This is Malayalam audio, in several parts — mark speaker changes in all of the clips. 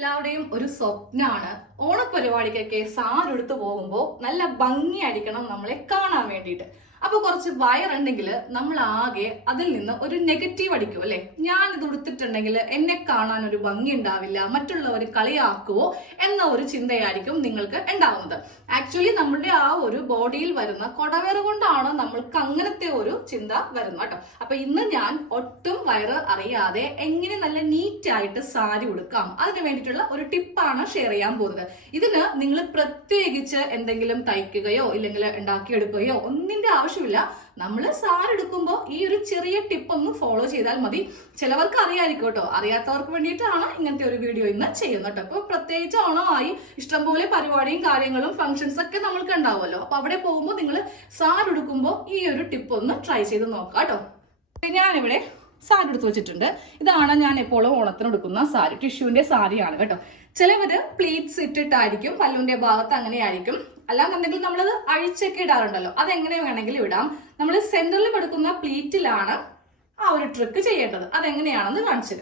Speaker 1: എല്ലാവരുടെയും ഒരു സ്വപ്നമാണ് ഓണപ്പരിപാടിക്കൊക്കെ സാരെടുത്ത് പോകുമ്പോൾ നല്ല ഭംഗിയായിരിക്കണം നമ്മളെ കാണാൻ വേണ്ടിയിട്ട്. അപ്പൊ കുറച്ച് വയറുണ്ടെങ്കിൽ നമ്മൾ ആകെ അതിൽ നിന്ന് ഒരു നെഗറ്റീവ് അടിക്കും അല്ലെ? ഞാൻ ഇത് ഉടുത്തിട്ടുണ്ടെങ്കിൽ എന്നെ കാണാൻ ഒരു ഭംഗി ഉണ്ടാവില്ല മറ്റുള്ളവർ കളിയാക്കുവോ എന്ന ഒരു ചിന്തയായിരിക്കും നിങ്ങൾക്ക് ഉണ്ടാവുന്നത്. ആക്ച്വലി നമ്മുടെ ആ ഒരു ബോഡിയിൽ വരുന്ന കൊടവേറ കൊണ്ടാണ് നമ്മൾക്ക് അങ്ങനത്തെ ഒരു ചിന്ത വരുന്നത് കേട്ടോ. അപ്പൊ ഇന്ന് ഞാൻ ഒട്ടും വയറ് അറിയാതെ എങ്ങനെ നല്ല നീറ്റായിട്ട് സാരി ഉടുക്കാം? അതിന് വേണ്ടിയിട്ടുള്ള ഒരു ടിപ്പാണ് ഷെയർ ചെയ്യാൻ പോകുന്നത്. ഇതിന് നിങ്ങൾ പ്രത്യേകിച്ച് എന്തെങ്കിലും തയ്ക്കുകയോ ഇല്ലെങ്കിൽ ഉണ്ടാക്കിയെടുക്കുകയോ ഒന്നിന്റെ ആവശ്യമില്ല. നമ്മൾ സാരി എടുക്കുമ്പോൾ ഈ ഒരു ചെറിയ ടിപ്പ് ഒന്ന് ഫോളോ ചെയ്താൽ മതി. ചിലവർക്ക് അറിയായിരിക്കും കേട്ടോ. അറിയാത്തവർക്ക് വേണ്ടിയിട്ടാണ് ഇങ്ങനത്തെ ഒരു വീഡിയോ ഇന്ന് ചെയ്യുന്നത് കേട്ടോ. അപ്പോൾ പ്രത്യേകിച്ച് ഓണമായി ഇഷ്ടംപോലെ പരിപാടിയും കാര്യങ്ങളും ഫംഗ്ഷൻസ് ഒക്കെ നമ്മൾക്ക് ഉണ്ടാവുമല്ലോ അപ്പോൾ അവിടെ പോകുമ്പോൾ നിങ്ങൾ സാരി എടുക്കുമ്പോൾ ഈ ഒരു ടിപ്പ് ഒന്ന് ട്രൈ ചെയ്ത് നോക്കാം കേട്ടോ. ഞാനിവിടെ സാരി എടുത്ത് വെച്ചിട്ടുണ്ട്. ഇതാണ് ഞാൻ എപ്പോഴും ഓണത്തിന് എടുക്കുന്ന സാരി. ടിഷ്യൂവിന്റെ സാരിയാണ് കേട്ടോ. ചിലവര് പ്ലീറ്റ്സ് ഇട്ടിട്ടായിരിക്കും പല്ലുവിന്റെ ഭാഗത്ത് അങ്ങനെയായിരിക്കും. അല്ലാന്നുണ്ടെങ്കിൽ നമ്മളത് അഴിച്ചൊക്കെ ഇടാറുണ്ടല്ലോ. അതെങ്ങനെ വേണമെങ്കിലും ഇടാം. നമ്മൾ സെന്ററിൽ കൊടുക്കുന്ന പ്ലീറ്റിലാണ് ആ ഒരു ട്രിക്ക് ചെയ്യേണ്ടത്. അതെങ്ങനെയാണെന്ന് കാണിച്ചു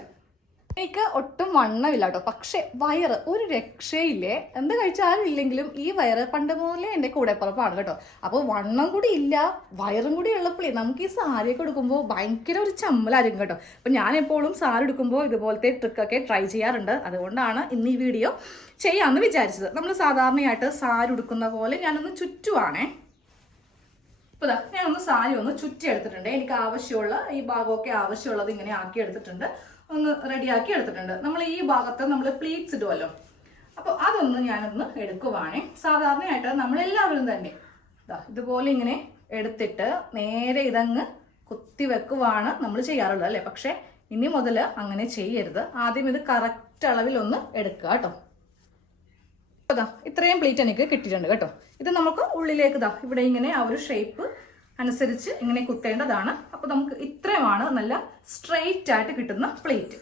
Speaker 1: എനിക്ക് ഒട്ടും വണ്ണമില്ല കേട്ടോ പക്ഷെ വയറ് ഒരു രക്ഷയില്ലേ? എന്ത് കഴിച്ചാലും ഇല്ലെങ്കിലും ഈ വയറ് പണ്ട് മുതലേ എന്റെ കൂടെ പുറപ്പാണ് കേട്ടോ. അപ്പോൾ വണ്ണം കൂടി ഇല്ല വയറും കൂടി ഉള്ളപ്പോഴേ നമുക്ക് ഈ സാരിയൊക്കെ എടുക്കുമ്പോൾ ഭയങ്കര ഒരു ചമ്മലായിരിക്കും കേട്ടോ. അപ്പം ഞാൻ എപ്പോഴും സാരി എടുക്കുമ്പോൾ ഇതുപോലത്തെ ട്രിക്കൊക്കെ ട്രൈ ചെയ്യാറുണ്ട്. അതുകൊണ്ടാണ് ഇന്ന് ഈ വീഡിയോ ചെയ്യാമെന്ന് വിചാരിച്ചത്. നമ്മൾ സാധാരണയായിട്ട് സാരി ഉടുക്കുന്ന പോലെ ഞാനൊന്ന് ചുറ്റുവാണേ. ഇപ്പോൾ ഞാനൊന്ന് സാരി ഒന്ന് ചുറ്റി എടുത്തിട്ടുണ്ട് എനിക്ക് ആവശ്യമുള്ള ഈ ഭാഗമൊക്കെ ആവശ്യമുള്ളത് ഇങ്ങനെ ആക്കി എടുത്തിട്ടുണ്ട് ഒന്ന് റെഡിയാക്കി എടുത്തിട്ടുണ്ട്. നമ്മൾ ഈ ഭാഗത്ത് നമ്മൾ പ്ലീറ്റ്സ് ഇടുമല്ലോ അപ്പോൾ അതൊന്ന് ഞാനൊന്ന് എടുക്കുവാണേ. സാധാരണയായിട്ട് നമ്മളെല്ലാവരും തന്നെ ഇതുപോലെ ഇങ്ങനെ എടുത്തിട്ട് നേരെ ഇതങ്ങ് കുത്തി വെക്കുവാണ് നമ്മൾ ചെയ്യാറുള്ളത് അല്ലേ? പക്ഷേ ഇനി മുതൽ അങ്ങനെ ചെയ്യരുത്. ആദ്യം ഇത് കറക്റ്റ് അളവിലൊന്ന് എടുക്കുക കേട്ടോ. അതാ ഇത്രയും പ്ലീറ്റ് എനിക്ക് കിട്ടിയിട്ടുണ്ട് കേട്ടോ. ഇത് നമുക്ക് ഉള്ളിലേക്ക് ഇതാ ഇവിടെ ഇങ്ങനെ ആ ഒരു ഷേപ്പ് അനുസരിച്ച് ഇങ്ങനെ കുത്തേണ്ടതാണ്. അപ്പോൾ നമുക്ക് ഇത്രയുമാണ് നല്ല സ്ട്രെയിറ്റ് ആയിട്ട് കിട്ടുന്ന പ്ലേറ്റ്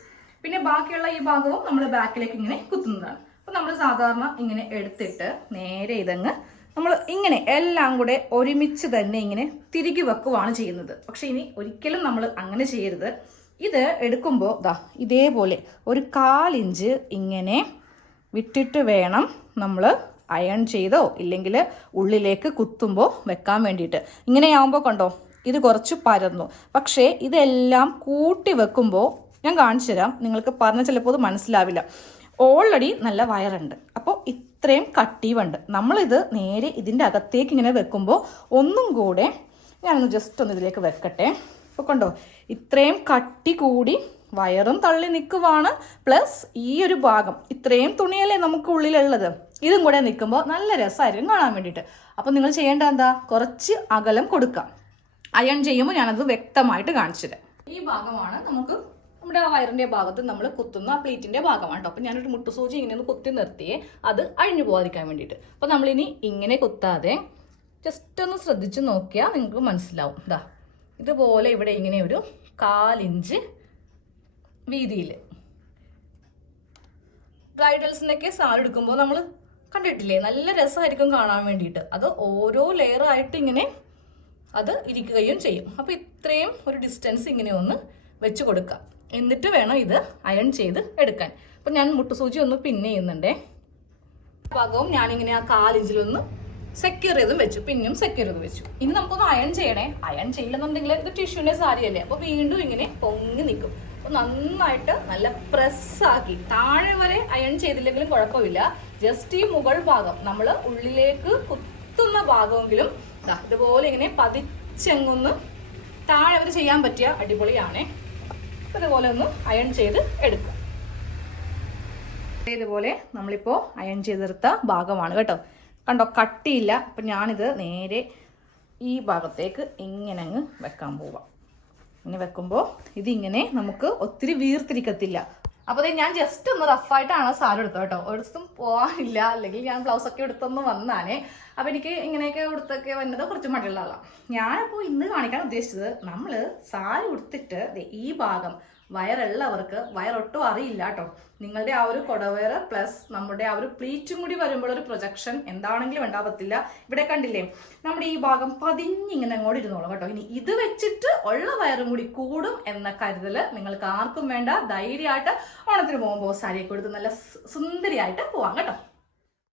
Speaker 1: പിന്നെ ബാക്കിയുള്ള ഈ ഭാഗവും നമ്മൾ ബാക്കിലേക്ക് ഇങ്ങനെ കുത്തുന്നതാണ്. അപ്പോൾ നമ്മൾ സാധാരണ ഇങ്ങനെ എടുത്തിട്ട് നേരെ ഇതങ്ങ് നമ്മൾ ഇങ്ങനെ എല്ലാം കൂടെ ഒരുമിച്ച് തന്നെ ഇങ്ങനെ തിരികെ വെക്കുവാണ് ചെയ്യുന്നത്. പക്ഷേ ഇനി ഒരിക്കലും നമ്മൾ അങ്ങനെ ചെയ്യരുത്. ഇത് എടുക്കുമ്പോൾ ദാ ഇതേപോലെ ഒരു കാലിഞ്ച് ഇങ്ങനെ വിട്ടിട്ട് വേണം നമ്മൾ അയൺ ചെയ്തോ ഇല്ലെങ്കിൽ ഉള്ളിലേക്ക് കുത്തുമ്പോൾ വെക്കാൻ വേണ്ടിയിട്ട്. ഇങ്ങനെയാവുമ്പോൾ കണ്ടോ ഇത് കുറച്ച് പരന്നു. പക്ഷേ ഇതെല്ലാം കൂട്ടി വെക്കുമ്പോൾ ഞാൻ കാണിച്ചു തരാം നിങ്ങൾക്ക് പറഞ്ഞ ചിലപ്പോൾ അത് മനസ്സിലാവില്ല. ഓൾറെഡി നല്ല വയറുണ്ട്. അപ്പോൾ ഇത്രയും കട്ടീവുണ്ട്. നമ്മളിത് നേരെ ഇതിന്റെ അകത്തേക്ക് ഇങ്ങനെ വെക്കുമ്പോൾ ഒന്നും കൂടെ ഞാനൊന്ന് ജസ്റ്റ് ഒന്ന് ഇതിലേക്ക് വെക്കട്ടെ. അപ്പോൾ കണ്ടോ ഇത്രയും കട്ടി കൂടി വയറും തള്ളി നിൽക്കുവാണ് പ്ലസ് ഈ ഒരു ഭാഗം ഇത്രയും തുണിയല്ലേ നമുക്ക് ഉള്ളിലുള്ളത്? ഇതും കൂടെ നിൽക്കുമ്പോൾ നല്ല രസമായിരിക്കും കാണാൻ വേണ്ടിയിട്ട്. അപ്പോൾ നിങ്ങൾ ചെയ്യേണ്ട എന്താ? കുറച്ച് അകലം കൊടുക്കാം. അയൺ ചെയ്യുമ്പോൾ ഞാനത് വ്യക്തമായിട്ട് കാണിച്ചു തരാം. ഈ ഭാഗമാണ് നമുക്ക് നമ്മുടെ ആ വയറിന്റെ ഭാഗത്ത് നമ്മൾ കുത്തുന്ന ആ പ്ലേറ്റിന്റെ ഭാഗമാണ് കേട്ടോ അപ്പം ഞാനൊരു മുട്ടുസൂചി ഇങ്ങനെ ഒന്ന് കുത്തി നിർത്തിയേ അത് അഴിഞ്ഞു പോകാതിരിക്കാൻ വേണ്ടിയിട്ട്. അപ്പം നമ്മളിനി ഇങ്ങനെ കുത്താതെ ജസ്റ്റ് ഒന്ന് ശ്രദ്ധിച്ച് നോക്കിയാൽ നിങ്ങൾക്ക് മനസ്സിലാവും. ഇതാ ഇതുപോലെ ഇവിടെ ഇങ്ങനെ ഒരു കാലിഞ്ച് വീതിയിൽ ബ്രൈഡൽസിനൊക്കെ സാരി എടുക്കുമ്പോൾ നമ്മൾ കണ്ടിട്ടില്ലേ? നല്ല രസമായിരിക്കും കാണാൻ വേണ്ടിയിട്ട്. അത് ഓരോ ലെയർ ആയിട്ട് ഇങ്ങനെ അത് ഇരിക്കുകയും ചെയ്യും. അപ്പോൾ ഇത്രയും ഒരു ഡിസ്റ്റൻസ് ഇങ്ങനെ ഒന്ന് വെച്ച് കൊടുക്കാം. എന്നിട്ട് വേണം ഇത് അയൺ ചെയ്ത് എടുക്കാൻ. അപ്പം ഞാൻ മുട്ടുസൂചി ഒന്ന് പിന്നെ ചെയ്യുന്നുണ്ടേ. ഭാഗവും ഞാനിങ്ങനെ ആ കാലിഞ്ചിലൊന്ന് സെക്യൂർ ചെയ്തും വെച്ചു. പിന്നും സെക്യൂർ ചെയ്ത് വെച്ചു. ഇനി നമുക്കൊന്ന് അയൺ ചെയ്യണേ. അയൺ ചെയ്യില്ലെന്നുണ്ടെങ്കിൽ ഇത് ടിഷ്യൂവിന്റെ സാരിയല്ലേ? അപ്പോൾ വീണ്ടും ഇങ്ങനെ പൊങ്ങി നിൽക്കും. നന്നായിട്ട് നല്ല പ്രസ്സാക്കി. താഴെ വരെ അയൺ ചെയ്തില്ലെങ്കിലും കുഴപ്പമില്ല. ജസ്റ്റ് ഈ മുകൾ ഭാഗം നമ്മൾ ഉള്ളിലേക്ക് കുത്തുന്ന ഭാഗമെങ്കിലും ഇതുപോലെ ഇങ്ങനെ പതിച്ചെങ്ങൊന്ന് താഴെ വരെ ചെയ്യാൻ പറ്റിയ അടിപൊളിയാണേ. ഇതുപോലെ ഒന്ന് അയൺ ചെയ്ത് എടുക്കുക. ഇതുപോലെ നമ്മളിപ്പോൾ അയൺ ചെയ്തെടുത്ത ഭാഗമാണ് കേട്ടോ. കണ്ടോ കട്ടിയില്ല. അപ്പം ഞാനിത് നേരെ ഈ ഭാഗത്തേക്ക് ഇങ്ങനെ അങ്ങ് വെക്കാൻ പോവാം. ഇങ്ങനെ വെക്കുമ്പോൾ ഇതിങ്ങനെ നമുക്ക് ഒത്തിരി വീർത്തിരിക്കത്തില്ല. അപ്പോൾ ഞാൻ ജസ്റ്റ് ഒന്ന് റഫായിട്ടാണ് സാരി എടുത്തത് കേട്ടോ. ഒരിടത്തും പോകാനില്ല അല്ലെങ്കിൽ ഞാൻ ബ്ലൗസൊക്കെ എടുത്തൊന്ന് വന്നാനേ അപ്പോൾ എനിക്ക് ഇങ്ങനെയൊക്കെ ഉടുത്തൊക്കെ വന്നത് കുറച്ച് മടിയുള്ള ആളാണ് ഞാനപ്പോൾ ഇന്ന് കാണിക്കാൻ ഉദ്ദേശിച്ചത് നമ്മൾ സാരി ഉടുത്തിട്ട് ഈ ഭാഗം വയറുള്ളവർക്ക് വയറൊട്ടും അറിയില്ല കേട്ടോ നിങ്ങളുടെ ആ ഒരു കൊടവയറ് പ്ലസ് നമ്മുടെ ആ ഒരു പ്ലീറ്റും കൂടി വരുമ്പോൾ ഒരു പ്രൊജക്ഷൻ എന്താണെങ്കിലും ഉണ്ടാവത്തില്ല. ഇവിടെ കണ്ടില്ലേ? നമ്മുടെ ഈ ഭാഗം പതിഞ്ഞിങ്ങനെ അങ്ങോട്ട് ഇരുന്നോളൂ കേട്ടോ. ഇനി ഇത് വെച്ചിട്ട് ഉള്ള വയറും കൂടി കൂടും എന്ന കരുതൽ നിങ്ങൾക്ക് ആർക്കും വേണ്ട. ധൈര്യമായിട്ട് ഓണത്തിന് പോകുമ്പോൾ സാരിയൊക്കെ കൊടുത്ത് നല്ല സുന്ദരിയായിട്ട് പോവാം കേട്ടോ.